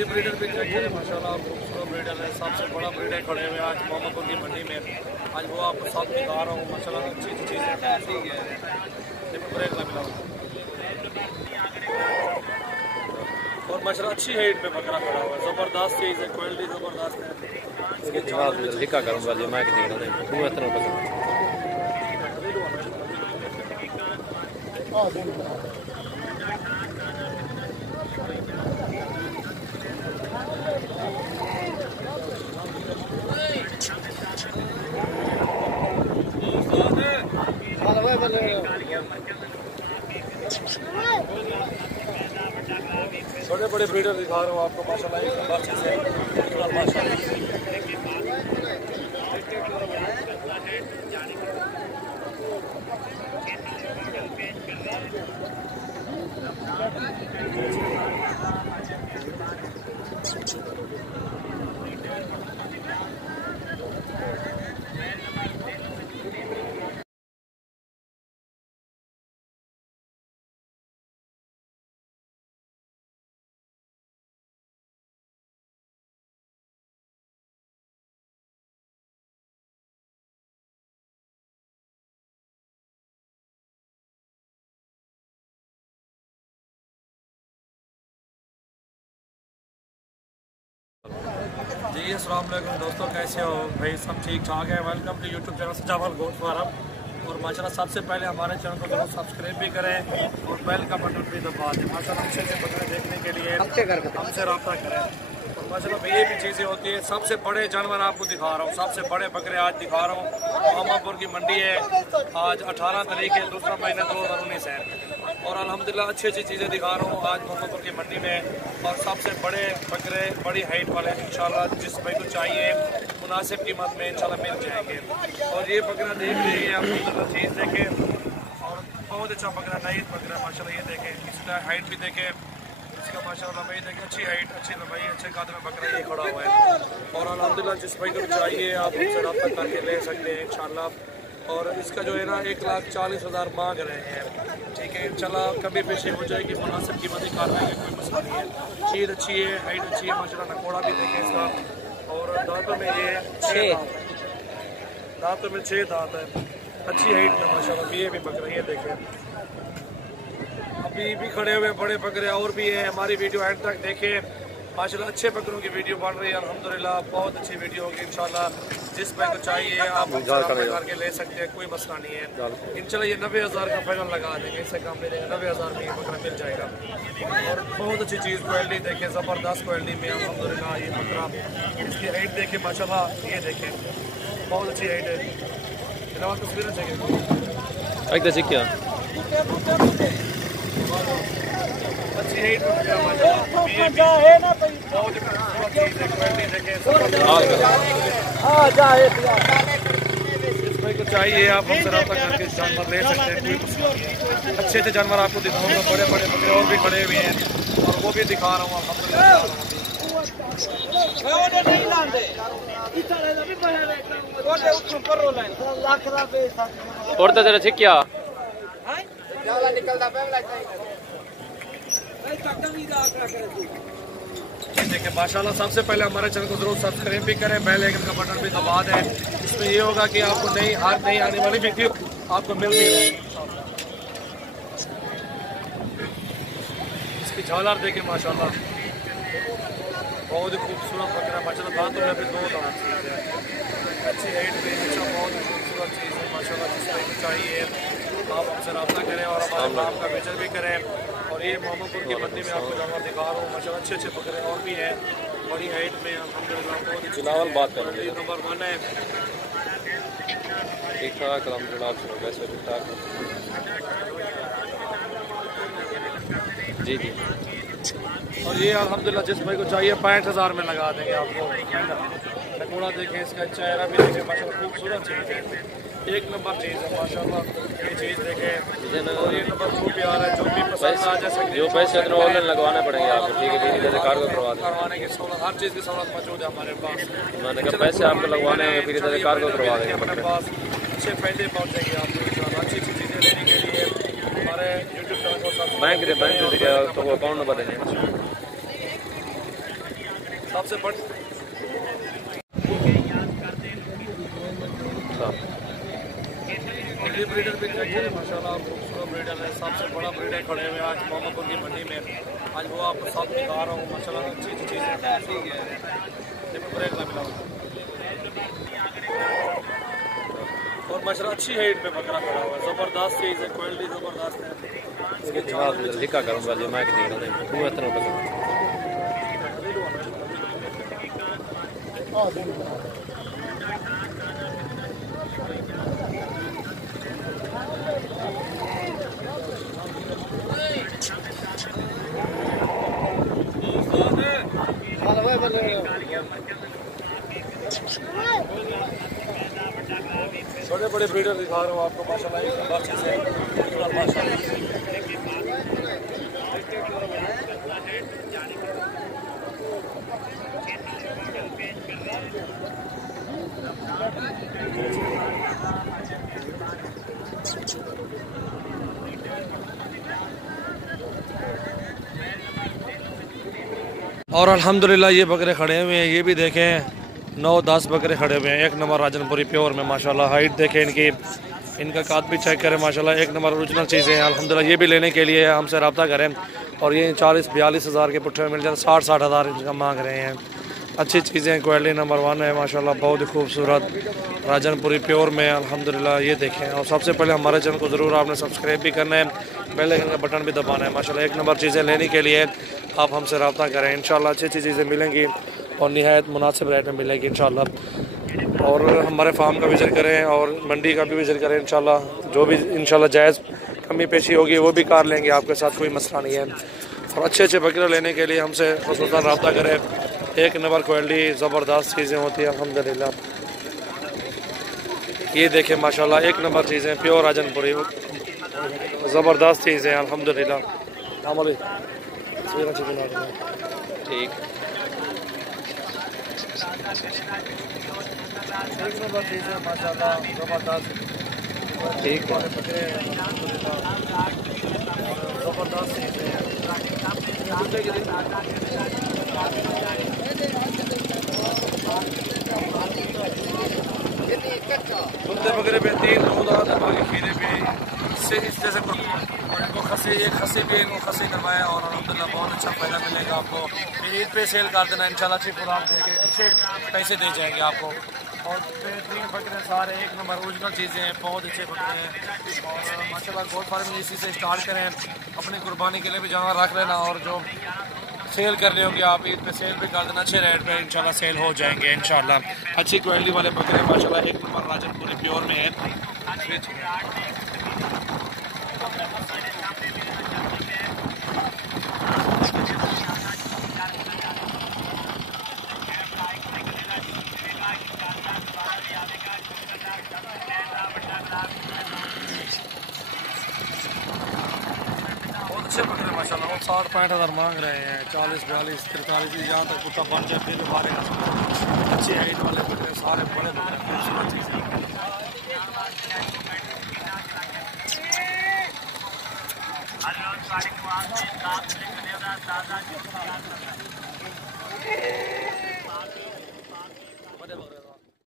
ये ब्रीडर भी चेक करें माशाल्लाह, खूबसूरत ब्रीडर है, सबसे बड़ा ब्रीडर खड़े हुए आज मोहम्मदपुर की मंडी में। आज वो आपको सब दिखा रहा हूँ माशाल्लाह, अच्छी चीज़ें ब्रेक लगा और माशाल्लाह अच्छी हाइट पे बकरा खड़ा हुआ है, ज़बरदस्त चीज़ है, क्वालिटी ज़बरदस्त है। इसके लिखा करूँगा जी मैं बड़े बड़े ब्रीडर दिखा रहा हूँ आपको माशाल्लाह, एक नंबर चीज़ है माशाल्लाह। जी अस्सलाम वालेकुम दोस्तों, कैसे हो भाई? सब ठीक ठाक है। वेलकम टू यूट्यूब चैनल सजावल गोट फार्म। और माशाल्लाह सबसे पहले हमारे चैनल को जरूर सब्सक्राइब भी करें और बेल का बटन भी दबा दें। माशाल्लाह अच्छे से बकरे देखने के लिए हमसे रब्ता करें। और माशाल्लाह ये भी चीज़ें होती है। सबसे बड़े जानवर आपको दिखा रहा हूँ, सबसे बड़े बकरे आज दिखा रहा हूँ। मोहम्मदपुर की मंडी है, आज 18 तारीख है, दूसरा महीना 2019 है। और अल्हम्दुलिल्लाह अच्छी अच्छी चीज़ें दिखा रहा हूँ आज मोहम्मदपुर की मंडी में। और सबसे बड़े बकरे बड़ी हाइट वाले इंशाल्लाह जिस भाई को चाहिए मुनासिब कीमत में इंशाल्लाह मिल जाएंगे। और ये बकरा देख लीजिए आप, चीज़ देखें और बहुत अच्छा बकरा, नई बकरा माशाल्लाह। ये देखें, इसका हाइट भी देखें, इसका माशाल्लाह भाई देखें, अच्छी हाइट, अच्छी लंबाई, अच्छे कद में बकरा ये खड़ा हुआ है। और अल्हम्दुलिल्लाह जिस भाई को चाहिए आप उनसे रब्ता करके ले सकते हैं इंशाल्लाह। और इसका जो है ना 1,40,000 मांग रहे हैं, ठीक है। इंशाल्लाह कभी पेशी हो जाएगी, मुनासिब कीमत ही काट देंगे, कोई मसला नहीं है। चीज़ अच्छी है, हाइट अच्छी है माशाल्लाह। नकोड़ा भी देखें इसका, और दांतों में ये 6 दांतों में 6 दांत है, अच्छी हाइट में माशाल्लाह। ये भी बकरा ये देखें, अभी भी खड़े हुए बड़े बकरे और भी है। हमारी वीडियो एंड तक देखें माशाल्लाह, अच्छे बकरों की वीडियो बन रही है अल्हम्दुलिल्लाह, बहुत अच्छी वीडियो होगी इंशाल्लाह। जिस भाई को चाहिए आप करके ले सकते हैं, कोई मसला नहीं है। इंशाल्लाह ये 90,000 का फाइनल लगा देंगे, इससे कम मिलेगा, 90,000 में ये बकरा मिल जाएगा। और बहुत अच्छी चीज़, क्वालिटी देखें, ज़बरदस्त क्वालिटी में अल्हम्दुलिल्लाह ये बकरा। इसकी हाइट देखें माशाल्लाह, ये देखें बहुत अच्छी हाइट है। जनाब तस्वीरें चाहिए अच्छी हाइट को चाहिए आप हमसे रब्ता करके जानवर ले सकते हैं, कोई अच्छे अच्छे जानवर आपको दिखाऊंगा। बड़े बड़े बकरे और भी खड़े हुए हैं और वो भी दिखा रहा हूँ अल्हम्दुलिल्लाह। देखिए माशाल्लाह, सबसे पहले हमारे चैनल को जरूर सब्सक्राइब भी करें, बेल आइकन का बटन भी दबा दें। इसमें ये होगा कि आपको नई आने वाली वीडियो आपको मिल रही है। इसकी झालर देखें माशाल्लाह, बहुत ही खूबसूरत बकरा माशाल्लाह। दांतों में भी 2 दांत है, अच्छी हाइट पे, अच्छा बहुत ही खूबसूरत चीज़ है माशाल्लाह। जिस भाई को चाहिए आप हमसे रब्ता करें और हमारे नाम का विजिट भी करें। और ये मोहम्मदपुर की मंडी में आपको जानवर दिखा रहा हूँ माशाल्लाह, अच्छे अच्छे बकरे और भी हैं बड़ी हाइट में अल्हम्दुलिल्लाह। बहुत ही बात करेंगे, नंबर 1 है। ठीक ठाक अल्हम्दुलिल्लाह, वैसे ठीक ठाक जी जी। और ये अल्हम्दुलिल्लाह जिस भाई को चाहिए 65,000 में लगा देंगे आपको। नकोड़ा देखें, इसका चेहरा भी देखें माशाल्लाह, खूबसूरत चीज़ है, एक नंबर चीज़ है माशाल्लाह। ये चीज़ देखें, और ये नंबर जो भी आ रहा है, जो भी पसंद आ जा सकते जो पैसे ऑनलाइन लगवाने पड़ेंगे आपको, ठीक है। जैसे कार्गो करवाने की सहूलत, हर चीज़ की सहूलत मौजूद है हमारे पास। मैंने कहा पैसे आपको लगवाने होंगे, फिर इधर कार्गो करवा देंगे हमारे पास, अच्छे फायदे पहुँचेंगे आपको इंशाल्लाह। अच्छी अच्छी चीज़ें लेने के लिए हमारे यूट्यूब चैनल को बैंक तो वो अकाउंट नंबर देंगे। सबसे बड़ी ब्रीडर भी देखिए माशाल्लाह खूबसूरत ब्रीडर है। सबसे बड़ा ब्रीडर खड़े हुए आज मोहम्मदपुर की मंडी में। आज वो आपको सब दिखा रहा हूँ माशाल्लाह अच्छी चीज़ है। ब्रेक ना मिला और माशाल्लाह अच्छी हाइट पे बकरा खड़ा हुआ है। ज़बरदस्त चीज़ है, क्वालिटी ज़बरदस्त है। इसके चाल में लिखा करूँगा जी मैं देख रहा हूँ इतना पता। बड़े बड़े ब्रीडर दिखा रहा हूँ आपको माशाल्लाह एक नंबर चीज़ है माशाल्लाह। और अल्हम्दुलिल्लाह ये बकरे खड़े हुए हैं, ये भी देखें 9-10 बकरे खड़े हुए हैं। एक नंबर राजनपुरी प्योर में माशाल्लाह। हाइट देखें इनकी, इनका काद भी चेक करें माशाल्लाह। एक नंबर ओरिजिनल चीज़ें हैं अल्हम्दुलिल्लाह। ये भी लेने के लिए हमसे रब्ता करें और ये 40-42 हज़ार के पुट्ठे में मिल जाए। 60-60 हज़ार इनका मांग रहे हैं। अच्छी चीज़ें हैं, क्वालिटी नंबर 1 है माशाल्लाह। बहुत ही खूबसूरत राजनपुरी प्योर में अल्हम्दुलिल्लाह। ये देखें और सबसे पहले हमारे चैनल को ज़रूर आपने सब्सक्राइब भी करना है, बेल आइकन का बटन भी दबाना है माशाल्लाह। एक नंबर चीज़ें लेने के लिए आप हमसे रब्ता करें इंशाल्लाह। अच्छी अच्छी चीज़ें मिलेंगी और निहायत मुनासिब रेट में मिलेगी इंशाल्लाह। और हमारे फार्म का विज़िट करें और मंडी का भी विज़िट करें इंशाल्लाह। जो भी इंशाल्लाह जायज़ कमी पेशी होगी वो भी कर लेंगे, आपके साथ कोई मसला नहीं है। और अच्छे अच्छे बकरे लेने के लिए हमसे ख़ुसूसन रब्ता करें। एक नंबर क्वालिटी ज़बरदस्त चीज़ें होती हैं अल्हम्दुलिल्लाह। ये देखें माशाल्लाह एक नंबर चीज़ें प्योर राजनपुरी ज़बरदस्त चीज़ें अल्हम्दुलिल्लाह। ठीक एक नंबर चीज़ें माशाल्लाह ज़बरदस्त। ठीक है ज़बरदस्त चीज़ें कुत्ते बकरे पे 3 खुदा के खीरे पे से इस जैसे इनको खसी एक खसी भी इनको खसी करवाएं और अल्हम्दुलिल्लाह बहुत अच्छा फ़ायदा मिलेगा आपको। ईद पे सेल कर देना इंशाल्लाह। अच्छी खुराक दे के अच्छे पैसे दे जाएंगे आपको। और 3 बकरे सारे एक नंबर ओरिजिनल चीज़ें हैं, बहुत अच्छे बकरे हैं। और माशाल्लाह गोट फार्मिंग इसी से स्टार्ट करें। अपनी कुर्बानी के लिए भी जानवर रख लेना और जो सेल कर रहे होंगे आप ईद पे सेल भी कर देना। अच्छे रेट पे इंशाल्लाह सेल हो जाएंगे इंशाल्लाह। अच्छी क्वालिटी वाले बकरे माशाल्लाह एक नंबर राजनपुरी प्योर में है। अच्छे बकरे माशाल्लाह। वो 60-65 हज़ार मांग रहे हैं। 40-42 43 जहाँ तक कुत्ता बन जाए फिर हमारे अच्छी हाइट वाले बकरे सारे बड़े बकरे खूबसूरत चीज़ें।